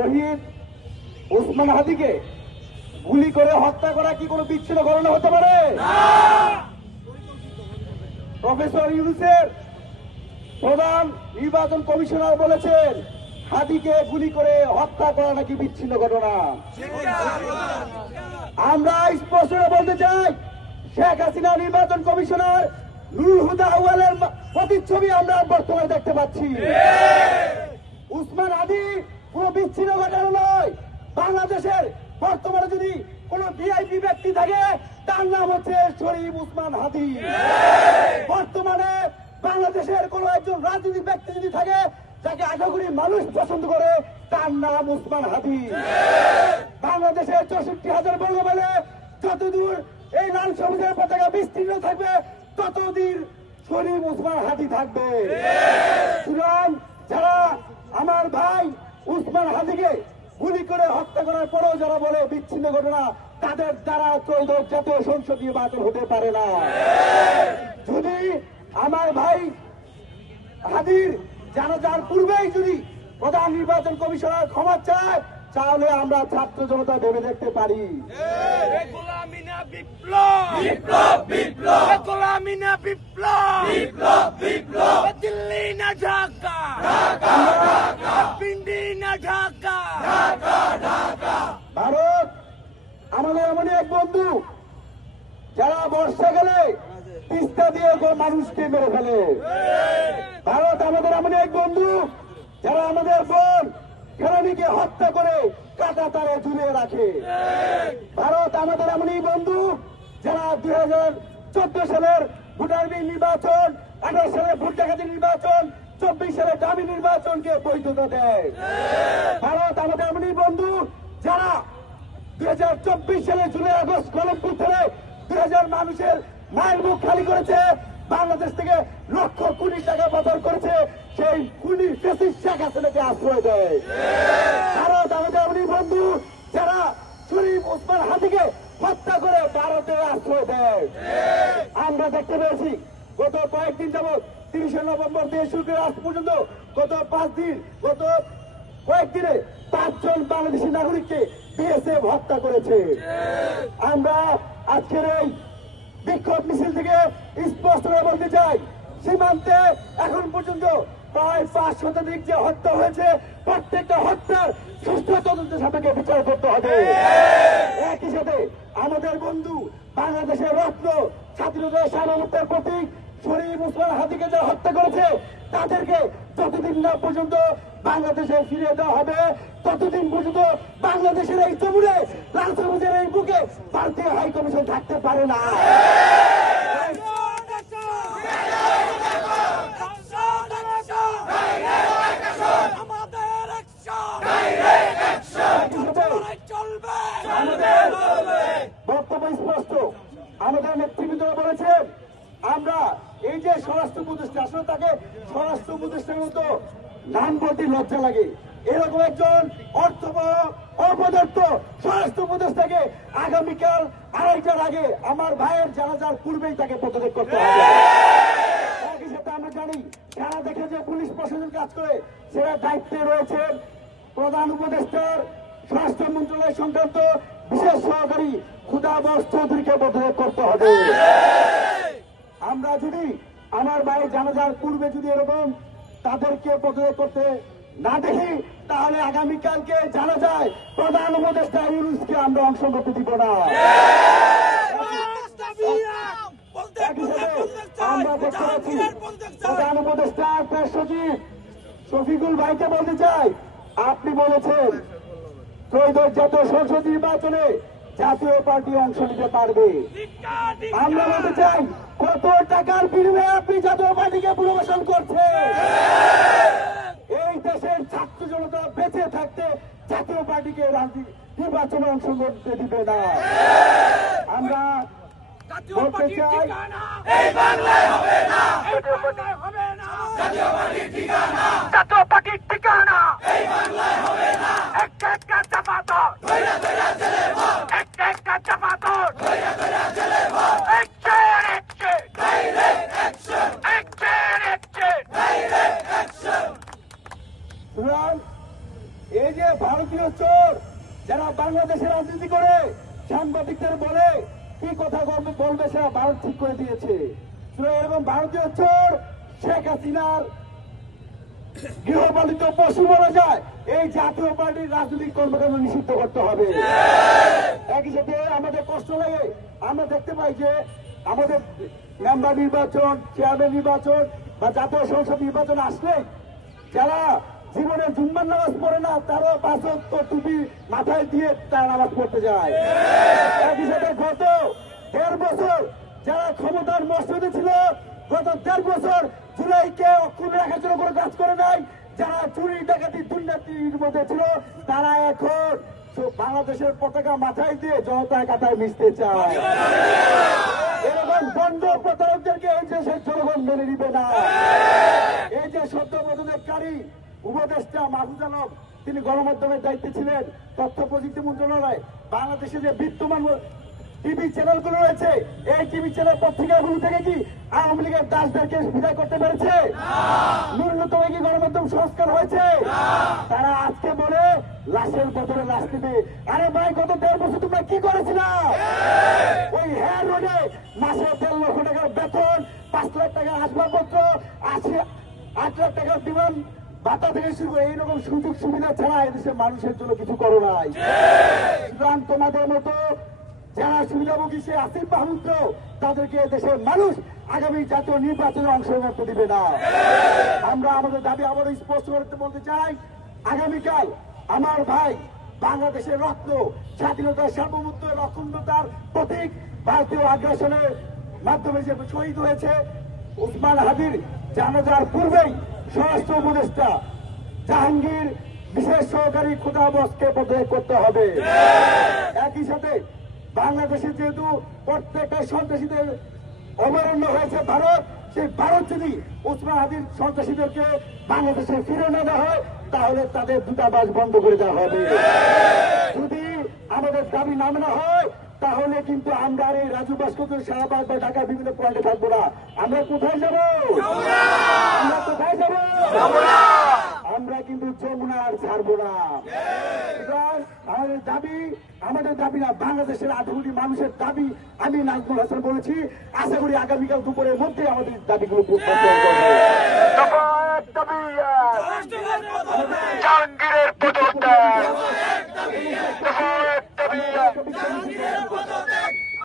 শহীদ ওসমান হাদিকে গুলি করে হত্যা করা কি কোনো বিচ্ছিন্ন ঘটনা হতে পারে? প্রফেসর ইউনুসের প্রধান নির্বাচন কমিশনার বলেছেন হাদিকে গুলি করে হত্যা করা নাকি বিচ্ছিন্ন ঘটনা। আমরা স্পষ্ট বলতে চাই শেখ হাসিনা নির্বাচন কমিশনার নুরুল হুদা আউয়ালের প্রতিচ্ছবি আমরা বর্তমানে দেখতে পাচ্ছি। উসমান আদি কোন বিচ্ছিন্ন ঘটনা নয়। বাংলাদেশের বর্তমানে যদি কোন ভিআইপি ব্যক্তি থাকে, তার নাম হচ্ছে শরীফ উসমান হাদি। বর্তমানে বাংলাদেশের কোন একজন রাজনৈতিক ব্যক্তি যদি থাকে, যাকে আশা করি মানুষ পছন্দ করে, তার নাম উসমান হাদি। বাংলাদেশের চৌষট্টি হাজার বর্গ মেলে যতদূর এই লাল সবুজের পতাকা বিস্তীর্ণ থাকবে ততদিন শরীফ উসমান হাদি থাকবে। সুতরাং যারা আমার ভাই উসমান হাদিকে গুলি করে হত্যা করার পরেও যারা বলে বিচ্ছিন্ন ঘটনা তাদের দ্বারা ত্রয়োদশ জাতীয় সংসদ নির্বাচন হতে পারে না। যদি আমার ভাই হাদির জানাজার পূর্বেই যদি প্রধান নির্বাচন কমিশনার ক্ষমা চায় তাহলে আমরা ছাত্র জনতা ভেবে দেখতে পারি। বিপ্লব বিপ্লব। বিপ্লব বিপ্লব। বিপ্লব বিপ্লব দিল্লি না ঢাকা। ভারত, আমাদের এমন এক বন্ধু, যারা বর্ষাকালে তিস্তা দিয়ে মানুষকে মেরে ফেলে। ভারত, আমাদের এমন এক বন্ধু, যারা আমাদের বোন ফেরানিকে হত্যা করে কাটা তারে ঝুলিয়ে রাখে। ভারত, আমাদের এমনই বন্ধু, যারা দুই হাজার চোদ্দ সালের ভোটার নির্বাচন আঠারো সালের ভোট নির্বাচন চব্বিশ সালের দামি নির্বাচনকে বৈধতা দেয়। ভারত আমাদের এমনই বন্ধু যারা দুই হাজার চব্বিশ সালে জুলাই আগস্ট কলমপুর থেকে দুই হাজার মানুষের মায়ের মুখ খালি করেছে, বাংলাদেশ থেকে লক্ষ কোটি টাকা বদল করেছে, সেই কুড়ি ফেসিস শেখ হাসিনাকে আশ্রয় দেয়। ভারত আমাদের এমনই বন্ধু যারা শরীফ ওসমান হাতিকে হত্যা করে ভারতের আশ্রয় দেয়। আমরা দেখতে পেয়েছি, গত কয়েকদিন যাবৎ তিরিশে নভেম্বর থেকে শুরু করে আজ পর্যন্ত গত পাঁচ দিন, গত কয়েকদিনে পাঁচজন বাংলাদেশি নাগরিককে বিএসএফ হত্যা করেছে। আমরা আজকের এই বিক্ষোভ মিছিল থেকে স্পষ্ট করে বলতে চাই, সীমান্তে এখন পর্যন্ত প্রায় পাঁচ শতাধিক যে হত্যা হয়েছে, প্রত্যেকটা হত্যার সুষ্ঠু তদন্ত সাপেক্ষে বিচার করতে হবে। একই সাথে আমাদের বন্ধু বাংলাদেশের রত্ন ছাত্রদের সার্বভৌমত্বের প্রতীক শরীফ উসমান হাদিকে যারা হত্যা করেছে, তাদেরকে যতদিন না পর্যন্ত বাংলাদেশে ফিরিয়ে দেওয়া হবে, ততদিন পর্যন্ত বাংলাদেশের এই জমিনে লাল এই বুকে ভারতীয় হাই কমিশন থাকতে পারে না আমাদের অ্যাকশন একই সাথে চলবে বক্তব্য স্পষ্ট আমাদের নেতৃবৃন্দরা বলেছেন আমরা এই যে স্বরাষ্ট্র উপদেষ্টা, আসলে তাকে স্বরাষ্ট্র উপদেষ্টার মতো নাম বলতে লজ্জা লাগে। এরকম একজন অর্থ অপদার্থ স্বরাষ্ট্র উপদেষ্টাকে আগামীকাল আড়াইটার আগে আমার ভাইয়ের জানাজার পূর্বেই তাকে পদত্যাগ করতে হবে। আমরা জানি, যারা দেখে যে পুলিশ প্রশাসন কাজ করে সেটা দায়িত্বে রয়েছেন প্রধান উপদেষ্টার স্বরাষ্ট্র মন্ত্রণালয় সংক্রান্ত বিশেষ সহকারী খুদাবস চৌধুরীকে পদত্যাগ করতে হবে। আমরা যদি আমার ভাইয়ের জানাজার পূর্বে যদি এরকম তাদেরকে পদত্যাগ করতে না দেখি, তাহলে আগামীকালকে জানা যায় প্রধান উপদেষ্টা ইউনুসকে আমরা অংশ করতে দিব না। প্রধান উপদেষ্টা প্রেস সচিব শফিকুল ভাইকে বলতে চাই। আপনি বলেছেন ত্রয়োদশ জাতীয় সংসদ নির্বাচনে জাতীয় পার্টি অংশ নিতে পারবে। আমরা বলতে চাই কত টাকার বিনিময়ে আপনি জাতীয় পার্টিকে পুনর্বাসন করছেন? এই দেশের ছাত্র জনতা বেঁচে থাকতে জাতীয় পার্টিকে রাজনীতি নির্বাচনে অংশ করতে দিবে না। আমরা জাতীয় বলতে চাই এই বাংলায় হবে না। হবে না। জাতীয় পার্টির ঠিকানা। জাতীয় পার্টির ঠিকানা। এই বাংলায় হবে না। একটা একটা চাপাতো ধইরা ধইরা জেলে ভর একটা action action direct action action action direct action সুতরাং এই যে ভারত ভারতীয় চোর যারা বাংলাদেশে রাজনীতি করে সাংবাদিকদের বলে, কি কথা বলবে সেটা ভারত ঠিক করে দিয়েছে। এরকম ভারতীয় চোর, শেখ হাসিনার গৃহপালিত পশু বলা যায়, এই জাতীয় পার্টির রাজনৈতিক কর্মকাণ্ড নিষিদ্ধ করতে হবে। একই সাথে আমাদের কষ্ট লাগে, আমরা দেখতে পাই যে আমাদের মেম্বার নির্বাচন চেয়ারম্যান নির্বাচন বা জাতীয় সংসদ নির্বাচন আসলে যারা জীবনে জুম্মার নামাজ পড়ে না, তারাও ওয়াক্ত টুপি মাথায় দিয়ে তারা নামাজ পড়তে যায়। একই সাথে গত দেড় বছর যারা ক্ষমতার মসজিদে ছিল, গত দেড় বছর জুলাইকে অক্ষুণ্ণ রাখার জন্য কোনো কাজ করে নাই, যারা চুরি, ডাকাতি, দুর্নীতির মধ্যে ছিল, তারা এখন বাংলাদেশের পতাকা মাথায় দিয়ে জনতার কাতায় মিশতে চায়। এরকম বন্ধ প্রতারকদেরকে এই দেশের জনগণ মেনে নিবে না। এই যে সদ্য পদত্যাগকারী উপদেষ্টা মাহফুজ আলম তিনি গণমাধ্যমের দায়িত্বে ছিলেন। তথ্য প্রযুক্তি মন্ত্রণালয় বাংলাদেশে যে বিদ্যমান টিভি চ্যানেলগুলো রয়েছে এই টিভি চ্যানেল পত্রিকাগুলো থেকে কি আওয়ামী লীগের দাসদেরকে বিদায় করতে পেরেছে? ন্যূনতম কি গণমাধ্যম সংস্কার হয়েছে? তারা আজকে বলে লাশের বদলে লাশ দিবে আরে ভাই গত দেড় বছর তোমরা কি করেছিল? ওই হ্যাঁ রোডে মাসে দেড় লক্ষ টাকার বেতন পাঁচ লাখ টাকার আসবাবপত্র আশি আট লাখ টাকার বিমান ভাতা থেকে শুরু করে এইরকম সুযোগ সুবিধা ছাড়া এদেশের মানুষের জন্য কিছু করো নাই। সুতরাং তোমাদের মতো যারা সুবিধাভোগী সে আসিফ মাহমুদ তাদেরকে দেশের মানুষ আগামী জাতীয় নির্বাচনে অংশগ্রহণ করতে দিবে না। আমরা আমাদের দাবি আবারও স্পষ্ট করতে বলতে চাই, আগামীকাল আমার ভাই বাংলাদেশের রত্ন, স্বাধীনতার সার্বভৌমত্বের অখণ্ডতার প্রতীক ভারতীয় আগ্রাসনের মাধ্যমে যে শহীদ হয়েছে, উসমান হাদির জানাজার পূর্বেই স্বরাষ্ট্র উপদেষ্টা জাহাঙ্গীর বিশেষ সহকারী খুদাবসকে পদত্যাগ করতে হবে। একই সাথে বাংলাদেশে যেহেতু প্রত্যেকটা সন্ত্রাসীদের অবরণ্য হয়েছে ভারত, সেই ভারত যদি উসমান হাদির সন্ত্রাসীদেরকে বাংলাদেশে ফিরে না দেওয়া হয়, তাহলে তাদের দূতাবাস বন্ধ করে দেওয়া হবে। যদি আমাদের দাবি না মানা হয় তাহলে কিন্তু আমরা এই রাজু ভাস্কর্য শাহবাগ বা ঢাকার বিভিন্ন পয়েন্টে থাকব না। আমরা কোথায় যাব? আমরা কোথায় যাব? আমরা কিন্তু যমুনা আর ছাড়বো না। আমাদের দাবি আমাদের দাবি না, বাংলাদেশের আট কোটি মানুষের দাবি আমি নাজমুল হাসান বলেছি। আশা করি আগামীকাল দুপুরের মধ্যে আমাদের দাবিগুলো জাহাঙ্গীরের দফাত দাবি